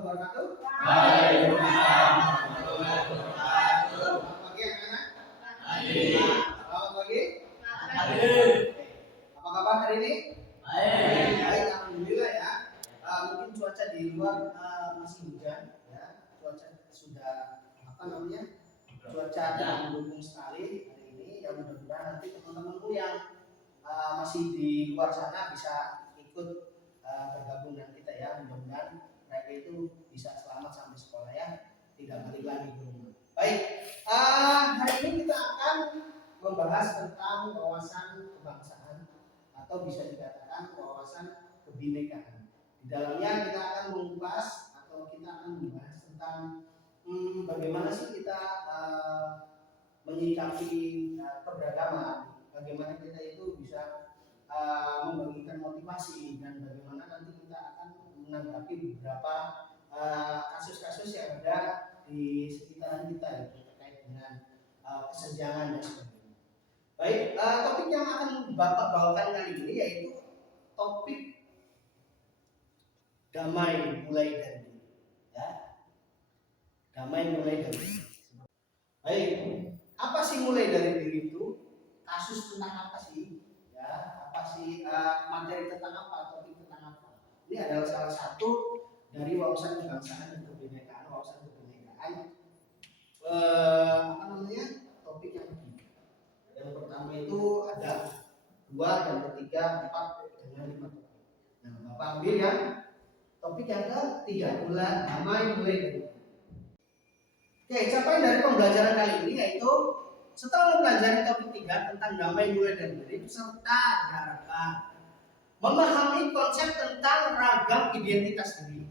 wabarakatuh. Waalaikumsalam warahmatullahi wabarakatuh. Selamat pagi anak-anak. Pagi. Selamat pagi. Pagi. Apa kabar hari ini? Baik. Baik, alhamdulillah ya. Mungkin cuaca di luar masih hujan ya. Cuaca sudah cuaca tidak mendukung sekali hari ini. Ya mudah-mudahan nanti teman-temanku yang masih di luar sana bisa ikut bergabung dengan kita ya. Mudah-mudahan mereka itu bisa selamat sampai sekolah ya, tidak balik lagi ke rumah. Baik, hari ini kita akan membahas tentang wawasan kebangsaan atau bisa dikatakan wawasan kebinekaan. Di dalamnya kita akan mengupas atau kita akan membahas tentang bagaimana sih kita menyikapi keberagaman, bagaimana kita itu bisa membagikan motivasi dan bagaimana nanti kita akan menanggapi beberapa kasus-kasus yang ada di sekitaran kita itu terkait dengan kesenjangan dan sebagainya. Baik, topik yang akan Bapak bawakan kali ini yaitu topik damai mulai dari diri. Ya, damai mulai dari diri. Baik, apa sih mulai dari diri itu? Kasus tentang apa sih? Ya, apa sih materi tentang apa? Topik tentang apa? Ini adalah salah satu dari wawasan kebangsaan dan kebinekaan. Wawasan kebinekaan, topik yang ketiga. Yang pertama itu ada 2 dan ketiga 4 dengan 5 topik. Nah, Bapak ambil yang topik yang ketiga, damai mulai dari diri. Oke, capaian dari pembelajaran kali ini yaitu setelah mempelajari topik 3 tentang damai mulai dari diri, peserta diharapkan memahami konsep tentang ragam identitas diri.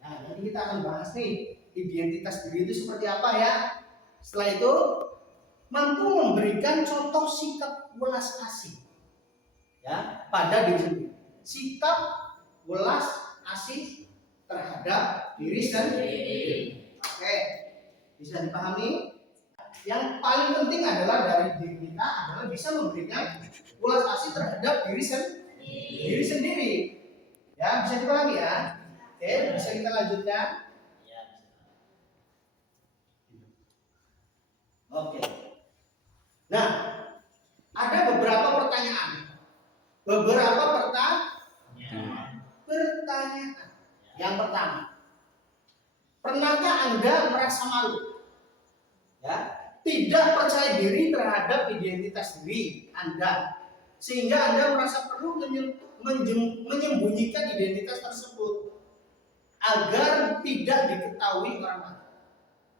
Nah, nanti kita akan bahas nih, identitas diri itu seperti apa ya. Setelah itu, mampu memberikan contoh sikap welas asih ya pada diri sendiri. Sikap welas asih terhadap diri sendiri. Oke, bisa dipahami? Yang paling penting adalah dari diri kita adalah bisa memberikan welas asih terhadap diri sendiri. Ya, bisa dipahami ya? Oke, bisa kita lanjutkan? Oke. Nah, ada beberapa pertanyaan. Yang pertama, pernahkah Anda merasa malu? Ya, tidak percaya diri terhadap identitas diri Anda, sehingga Anda merasa perlu menyembunyikan identitas tersebut agar tidak diketahui orang lain.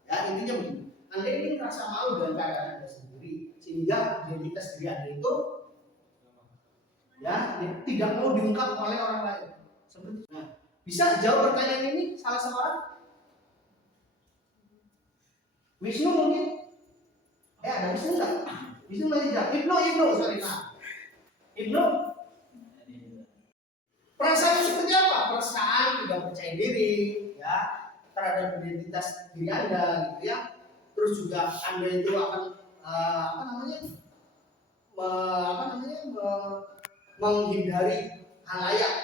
Ya, intinya begini. Anda ini merasa malu dengan keadaan Anda sendiri, sehingga identitas diri Anda itu ya tidak mau diungkap oleh orang lain. Nah, bisa jawab pertanyaan ini salah seorang? Wisnu mungkin? Ada Wisnu nggak? Wisnu masih jawab. Ibnu. Perasaan seperti apa? Perasaan tidak percaya diri, ya, terhadap identitas diri Anda, gitu ya. Terus juga Anda itu akan menghindari halayak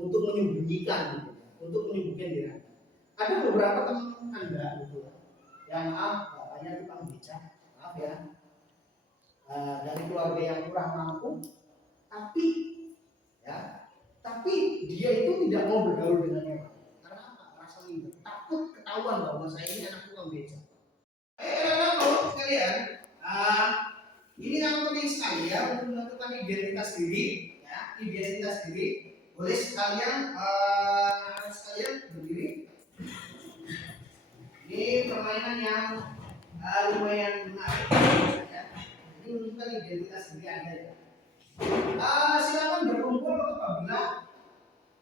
untuk menyembunyikan diri Anda. Ada beberapa teman Anda gitu ya, yang bapaknya tukang beca, maaf ya, dari keluarga yang kurang mampu, tapi dia itu tidak mau bergaul dengan yang lain. Karena apa? Merasa minder, takut ketahuan bahwa saya ini anak tukang beca. Anak-anak sekalian, ini yang penting sekali ya untuk menentukan identitas diri. Ya, identitas diri. Boleh sekalian berdiri. Ini permainan yang lumayan menarik. Ya. Ini menentukan identitas diri Anda. Ya. Silakan berkumpul apabila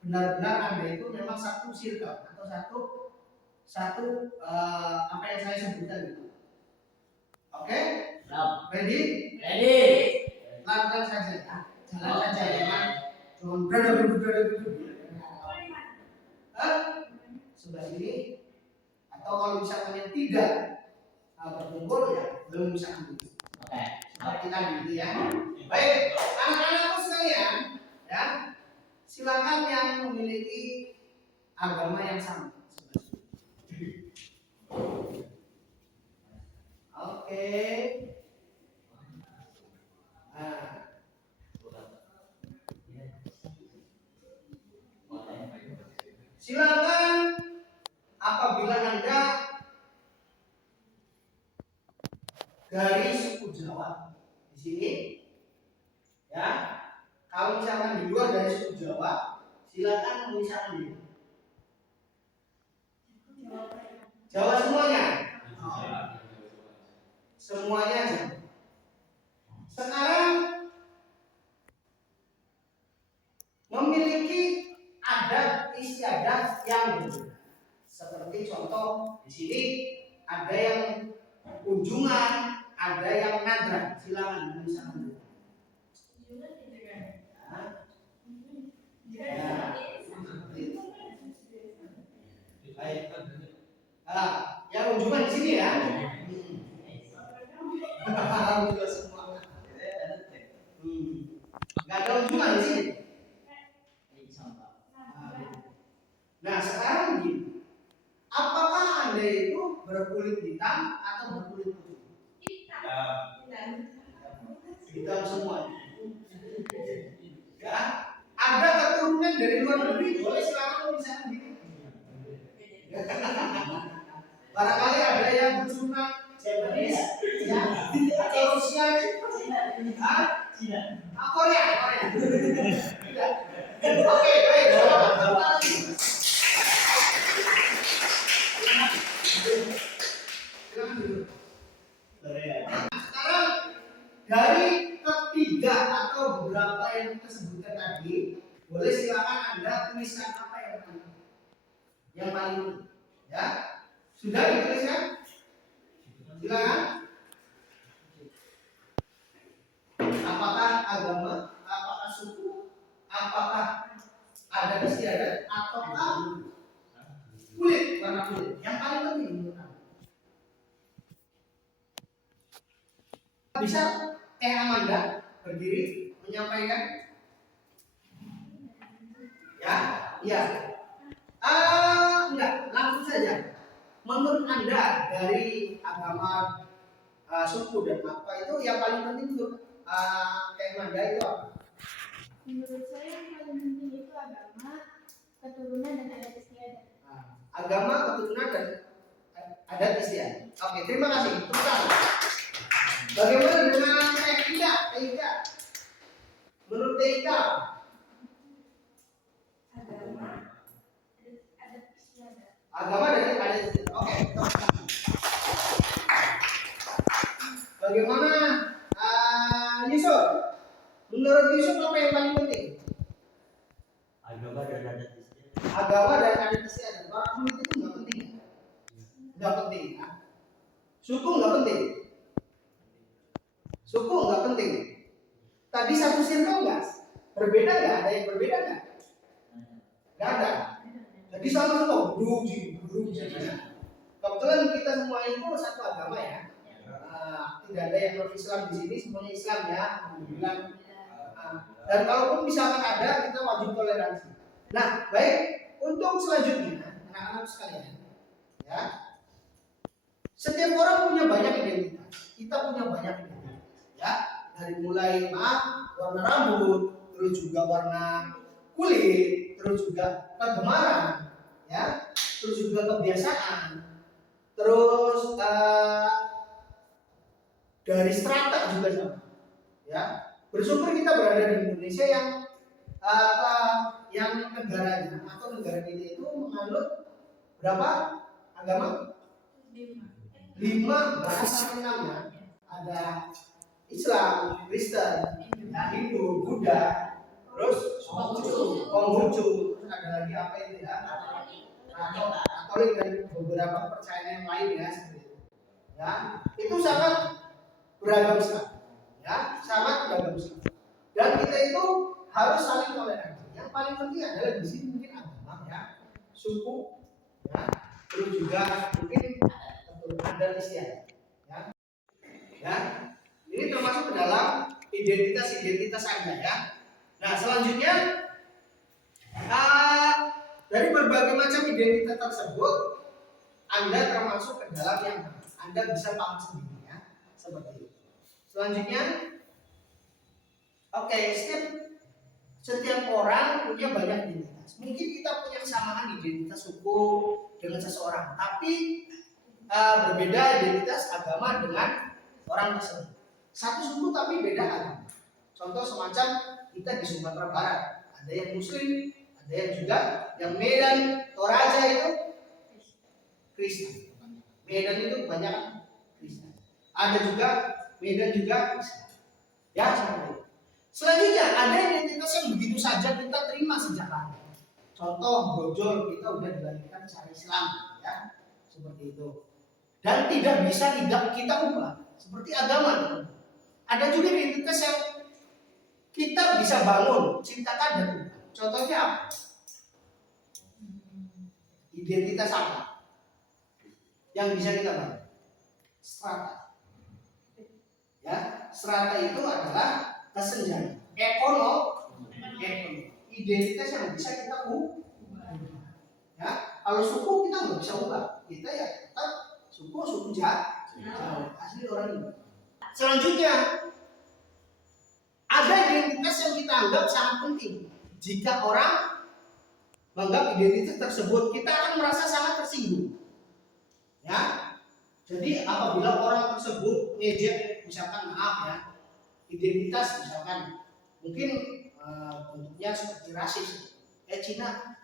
benar-benar Anda itu memang satu circle atau satu apa yang saya sebutkan itu. Oke? Ready? Lakukan saja ya. Jalan saja ya. Cuma berada. Sebelah sini. Atau kalau misalkan yang tidak berkumpul ya belum bisa ambil. Oke. Seperti tadi gitu ya. Baik, anak-anakku sekalian, ya, silakan yang memiliki agama yang sama. Nah, silakan apabila Anda dari suku Jawa di sini, ya. Kalau misalkan di luar dari suku Jawa, silakan memisahkan diri. Jawa semuanya. Semuanya aja. Sekarang memiliki adat istiadat yang berbeda. Seperti contoh di sini ada yang kunjungan, ada yang nadran. Silakan memisahkan diri. Yang kunjungan di sini ya. Alhamdulillah semua. Nggak ada kunjungan di sini. Nah sekarang begini, apakah Anda itu berkulit hitam atau berkulit putih? Hitam semua. Ya, ada keturunan dari luar negeri, boleh silakan misalnya gini. Barangkali ada yang bersunat Japanese, ya, atau Rusia, Korea. Oke, baik. Sekarang dari ketiga atau beberapa yang kita sebutkan tadi, boleh silakan Anda tuliskan apa yang paling penting, ya. Sudah dituliskan? Silakan. Apakah agama, apakah suku, apakah adat istiadat, ataukah kulit, warna kulit? Yang paling penting menurut Anda. Bisa Amanda berdiri menyampaikan? Ya, ya. Enggak, langsung saja. Menurut Anda dari agama, suku dan apa itu yang paling penting untuk Amanda itu apa? Menurut saya yang paling penting itu agama, keturunan dan adat istiadat. Agama, keturunan dan adat istiadat. Oke, terima kasih. Bagaimana dengan Eka? Menurut Eka? Agama dan adat istiadat. Oke. Bagaimana Yusuf? Menurut Yusuf apa yang paling penting? Agama dan adat istiadat. Agama dan adat istiadat. Orang kulit itu nggak penting. Nggak penting. Ya? Suku nggak penting. Suku nggak penting. Tadi satu circle nggak? Berbeda nggak? Ada yang berbeda nggak? Nggak ada. Jadi sama-sama beruji. Kebetulan kita semua itu satu agama ya. Tidak ada yang non Islam di sini, semuanya Islam ya. Alhamdulillah. Dan kalaupun misalkan ada, kita wajib toleransi. Nah, baik. Untuk selanjutnya, anak-anak sekalian, ya. Setiap orang punya banyak identitas. Kita punya banyak identitas, ya. Dari mulai warna rambut, terus juga warna kulit, terus juga kegemaran, ya, terus juga kebiasaan, terus dari strata juga sama, ya. Bersyukur kita berada di Indonesia yang negaranya atau negara kita itu menganut berapa agama? 5 bahasa 6 ya. Ada Islam, Kristen, Hindu, Buddha, terus Konghucu, terus ada lagi apa itu ya? Katolik dan beberapa kepercayaan yang lain ya seperti itu. Ya, itu sangat beragam sekali. Ya, sangat beragam sekali. Dan kita itu harus saling toleransi. Yang paling penting adalah di sini mungkin agama ya, suku, ya, terus juga mungkin adat istiadat. Ya, ini termasuk ke dalam identitas Anda ya. Nah, selanjutnya dari berbagai macam identitas tersebut, Anda termasuk ke dalam yang Anda bisa paham sendiri ya. seperti itu. Selanjutnya, oke, setiap orang punya banyak identitas. Mungkin kita punya kesamaan identitas suku dengan seseorang, tapi berbeda identitas agama dengan orang tersebut. Satu suku tapi beda agama. Contoh semacam kita di Sumatera Barat, ada yang Muslim, ada yang juga yang Medan, Toraja itu Kristen. Medan itu banyak Kristen. Ada juga Medan juga Islam. Ya, seperti itu. Selanjutnya ada identitas yang begitu saja kita terima sejak lahir. Contoh brojol, kita udah dilahirkan secara Islam, ya, seperti itu. Dan tidak bisa kita ubah, seperti agama. Ada juga identitas yang kita bisa bangun, ciptakan dan ubah. Contohnya apa? Identitas apa yang bisa kita bangun? Strata. Ya, strata itu adalah kesenjangan ekonomi. Identitas yang bisa kita ubah. Ya, kalau suku kita nggak bisa ubah, kita ya tetap suku Jawa, asli orang ini. Selanjutnya, ada identitas yang kita anggap sangat penting. Jika orang menganggap identitas tersebut, kita akan merasa sangat tersinggung. Ya, jadi apabila orang tersebut ngejek, misalkan maaf ya, identitas misalkan mungkin bentuknya seperti rasis, Cina,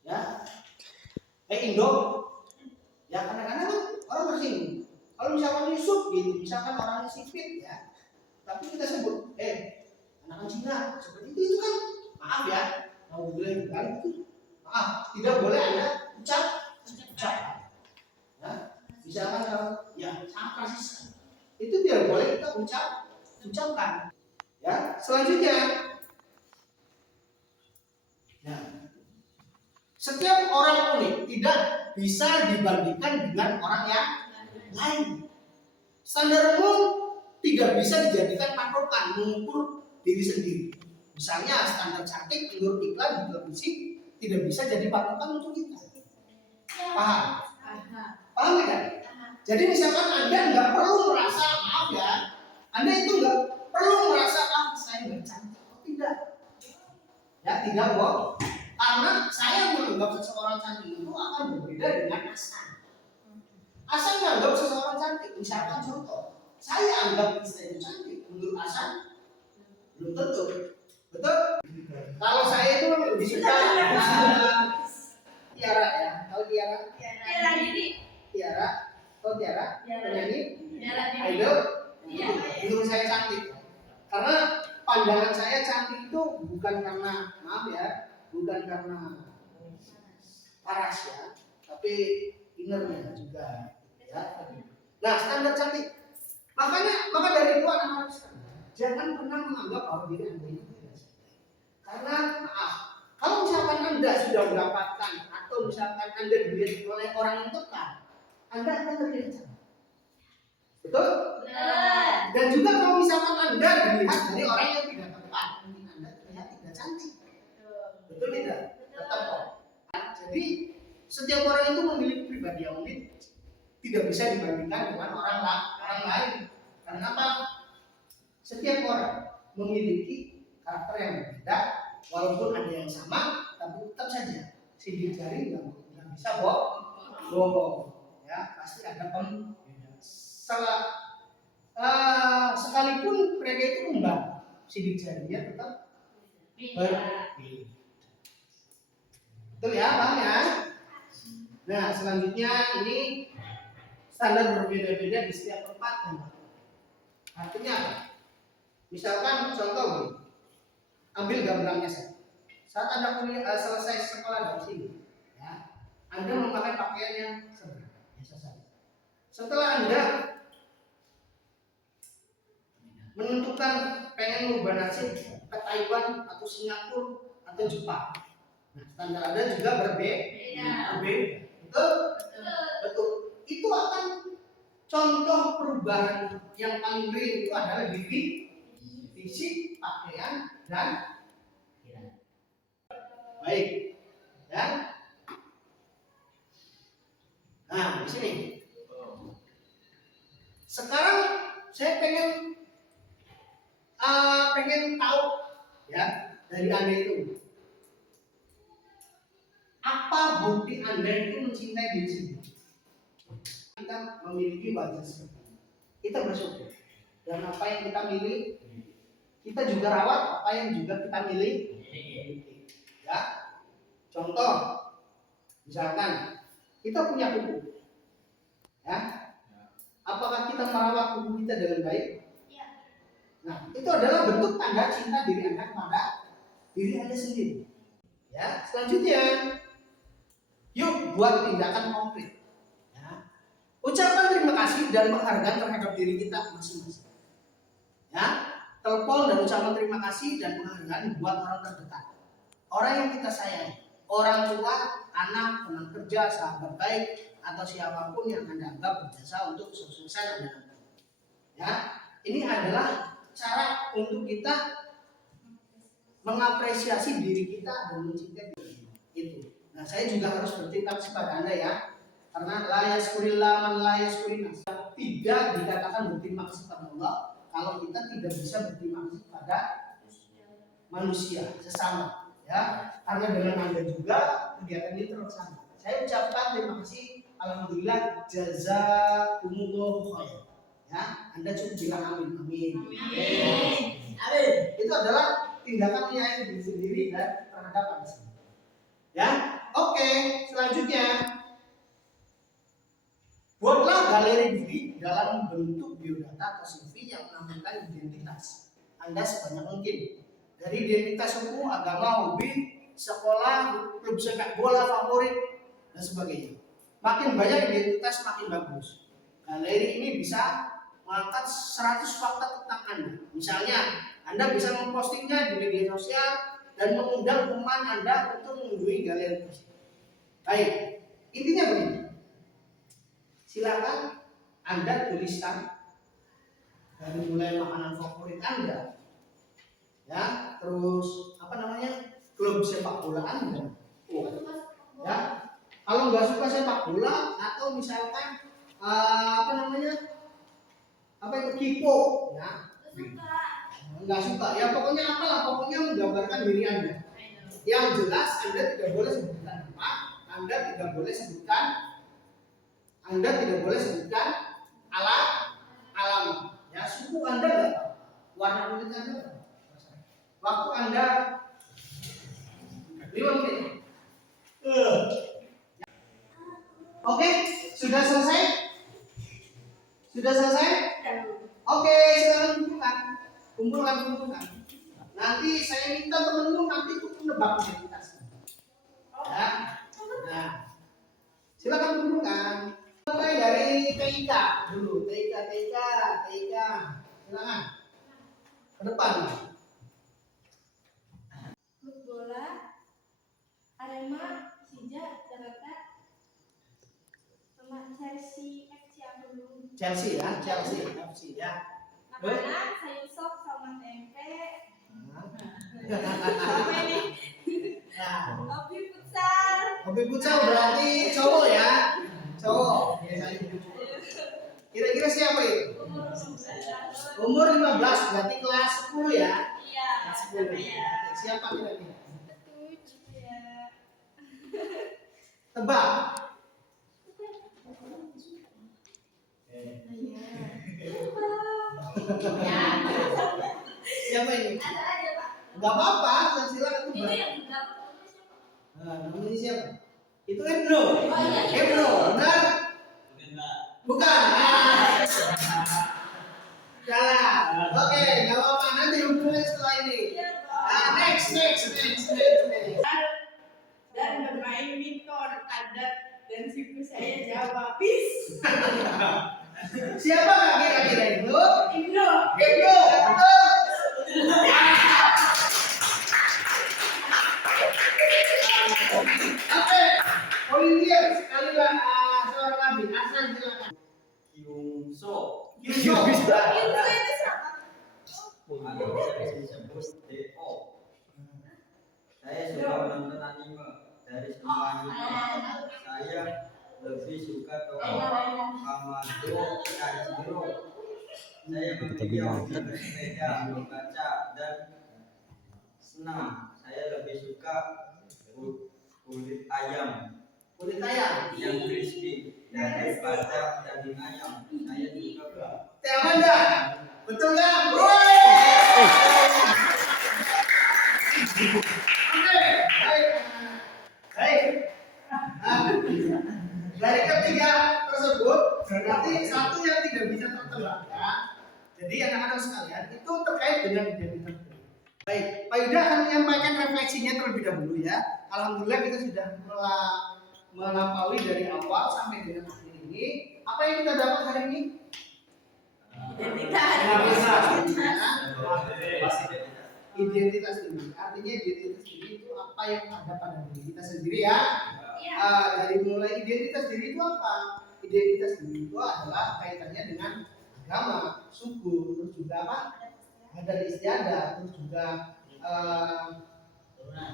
ya, Indo, ya kadang-kadang kan orang tersinggung. Kalau misalkan Yusuf gitu, misalkan orangnya sipit ya, tapi kita sebut, anak Cina seperti itu kan maaf ya, mau boleh itu maaf, tidak boleh Anda ucap, ya, misalkan ya sangat rasis, itu tidak boleh kita ucapkan. Ya, selanjutnya, ya, setiap orang unik tidak bisa dibandingkan dengan orang yang lain. Standar umum tidak bisa dijadikan patokan mengukur diri sendiri. Misalnya standar cantik menurut iklan di televisi tidak bisa jadi patokan untuk kita. Paham? Paham tidak? Jadi misalkan Anda nggak perlu merasa, maaf ya, Anda itu nggak perlu merasa saya nggak cantik. Oh, tidak. Ya, tidak bohong. Karena saya menganggap seseorang cantik itu akan berbeda dengan Hasan. Hasan menganggap seseorang cantik. Misalkan contoh, saya anggap istri itu cantik, menurut Hasan belum tentu. Betul? Kalau saya itu lebih suka Tiara ya, tahu Tiara? Tiara Didi. Tiara, tahu Tiara? Penyanyi? Tiara Didi. Idol? Iya. Menurut saya cantik. Karena pandangan saya cantik itu bukan karena, maaf ya, bukan karena paras ya, tapi innernya juga. Ya. Nah, standar cantik. Maka dari itu anak-anak jangan pernah menganggap bahwa diri Anda itu tidak cantik. Karena maaf, kalau misalkan Anda sudah mendapatkan atau misalkan Anda dilihat oleh orang yang tepat, Anda akan terlihat cantik. Betul? Benar. Dan juga kalau misalkan Anda dilihat dari orang yang tidak tepat, mungkin Anda terlihat tidak cantik. Betul tidak? Tetap kok. Jadi setiap orang itu memiliki pribadi yang unik, tidak bisa dibandingkan dengan orang lain. Karena apa? Setiap orang memiliki karakter yang berbeda, walaupun ada yang sama, tapi tetap saja sidik jari nggak bisa bohong. Ya, pasti ada pembeda. Sekalipun mereka itu kembar, sidik jarinya tetap berbeda. Betul ya, paham ya? Nah, selanjutnya ini standar berbeda-beda di setiap tempat. Artinya apa? Misalkan contoh nih, ambil gambarnya saya. Saat Anda selesai sekolah dari sini, ya, Anda memakai pakaian yang sederhana, biasa saja. Setelah Anda menentukan pengen merubah nasib ke Taiwan atau Singapura atau Jepang, nah, standar Anda juga berbeda. Betul. Itu akan contoh perubahan yang paling real itu adalah di fisik, pakaian, dan baik. Ya. Nah, di sini. Sekarang ingin tahu ya dari Anda itu, apa bukti Anda itu mencintai diri sendiri? Kita memiliki wajah seperti ini. Kita bersyukur. Dan apa yang kita milih, kita juga rawat apa yang juga kita milih. Ya, contoh, misalkan kita punya kuku, ya, apakah kita merawat kuku kita dengan baik? Iya. Nah, itu adalah bentuk tanda cinta diri Anda kepada diri Anda sendiri. Ya, selanjutnya, yuk buat tindakan konkret. Ya, ucapan terima kasih dan penghargaan terhadap diri kita masing-masing. Ya, telepon dan ucapan terima kasih dan penghargaan buat orang terdekat, orang yang kita sayangi, orang tua, anak, teman kerja, sahabat baik, atau siapapun yang Anda anggap berjasa untuk kesuksesan Anda. Ya, ini adalah cara untuk kita mengapresiasi diri kita dan mencintai diri itu. Nah, saya juga harus berterima kasih pada Anda ya, karena la yaskurillah man la yaskurinnas. Tidak dikatakan berterima kasih pada Allah kalau kita tidak bisa berterima kasih pada manusia sesama, ya, karena dengan Anda juga kegiatan ini terlaksana. Saya ucapkan terima kasih, alhamdulillah, jazakumullah khair. Ya, Anda cukup bilang amin, amin. Amin. Itu adalah tindakan menyayangi diri sendiri dan terhadap Anda sendiri. Ya, oke. Selanjutnya, buatlah galeri diri dalam bentuk biodata atau CV yang menampilkan identitas Anda sebanyak mungkin. Dari identitas suku, agama, hobi, sekolah, klub sepak bola favorit, dan sebagainya. Makin banyak identitas makin bagus. Galeri ini bisa mengangkat 100 fakta tentang Anda. Misalnya, Anda bisa mempostingnya di media sosial dan mengundang teman Anda untuk mengunjungi galeri tersebut. Baik, intinya begini. Silakan Anda tuliskan dari mulai makanan favorit Anda, ya, terus apa namanya, klub sepak bola Anda. Ya, kalau nggak suka sepak bola atau misalkan apa namanya, apa itu kipo, ya, nggak suka, ya pokoknya apalah, pokoknya menggambarkan diri Anda. Yang jelas Anda tidak boleh sebutkan nama, Anda tidak boleh sebutkan alam, ya, suku Anda nggak apa, warna kulit Anda nggak apa. Waktu Anda 5 menit. Oke, sudah selesai? Sudah selesai? Oke, silakan kumpulkan. Nanti saya minta temenmu nanti untuk menebak identitas. Ya. Nah, silakan kumpulkan. Mulai dari TIK dulu, TIK. Silakan. Ke depan. Klub bola Arema, Persija, Jakarta, sama Chelsea FC apa dulu? Chelsea FC ya. Makanan sayur sop sama tempe. Apa ini? Nah, Hobi futsal. hobi futsal berarti cowok ya. Cowok. Kira-kira siapa itu? Umur 15, berarti kelas 10 ya. Iya. Kelas 10. Siapa kira-kira? Tebak. Siapa ini? Ada aja, Pak. Gak apa-apa, silakan Itu tebak. yang dapat namanya siapa? Nah, namanya siapa? Itu Ebro. Oh, iya. Ebro, benar? Bukan. Ah. Salah. Oke, gak apa-apa. Nanti hubungan setelah ini. Iya, Pak. Next. Dan bermain miton adat dan suku saya Jawa. Peace. Siapa kira-kira itu? Indo. Ebro, betul. Oke, volunteer sekali lah, seorang Nabi. Hasan silakan. Kyungso. Yusuf. Itu siapa? Atau bisa disebut DO. Saya suka menonton anime. Dari semua anime, saya lebih suka tokoh Kamado Kanjiro. Saya memiliki hobi bersepeda, membaca, dan senang. Saya lebih suka kulit ayam Kulit ayam. yang crispy daripada daging ayam. Saya juga Teh Amanda, betul nggak? Woi! Oke, baik. Baik. Nah, dari ketiga tersebut berarti satu yang tidak bisa tertebakkan. Jadi anak-anak sekalian itu terkait dengan identitas diri. Baik, Pak Yuda akan menyampaikan refleksinya terlebih dahulu ya. Alhamdulillah kita sudah melampaui dari awal sampai dengan akhir ini. Apa yang kita dapat hari ini? Identitas diri. Artinya identitas diri itu apa yang ada pada diri kita sendiri ya. Dari mulai identitas diri itu apa? Identitas diri itu adalah kaitannya dengan agama, suku, terus juga apa? Adat istiadat, terus juga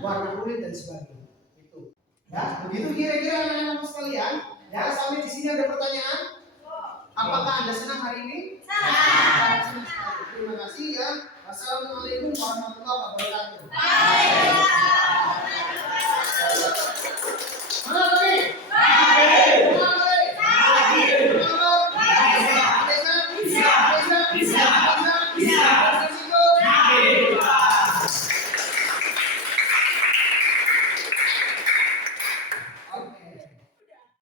warna kulit dan sebagainya. Itu. Ya, begitu kira-kira anak-anak sekalian. Ya, sampai di sini ada pertanyaan? Apakah Anda senang hari ini? Terima kasih ya. Wassalamualaikum warahmatullahi wabarakatuh.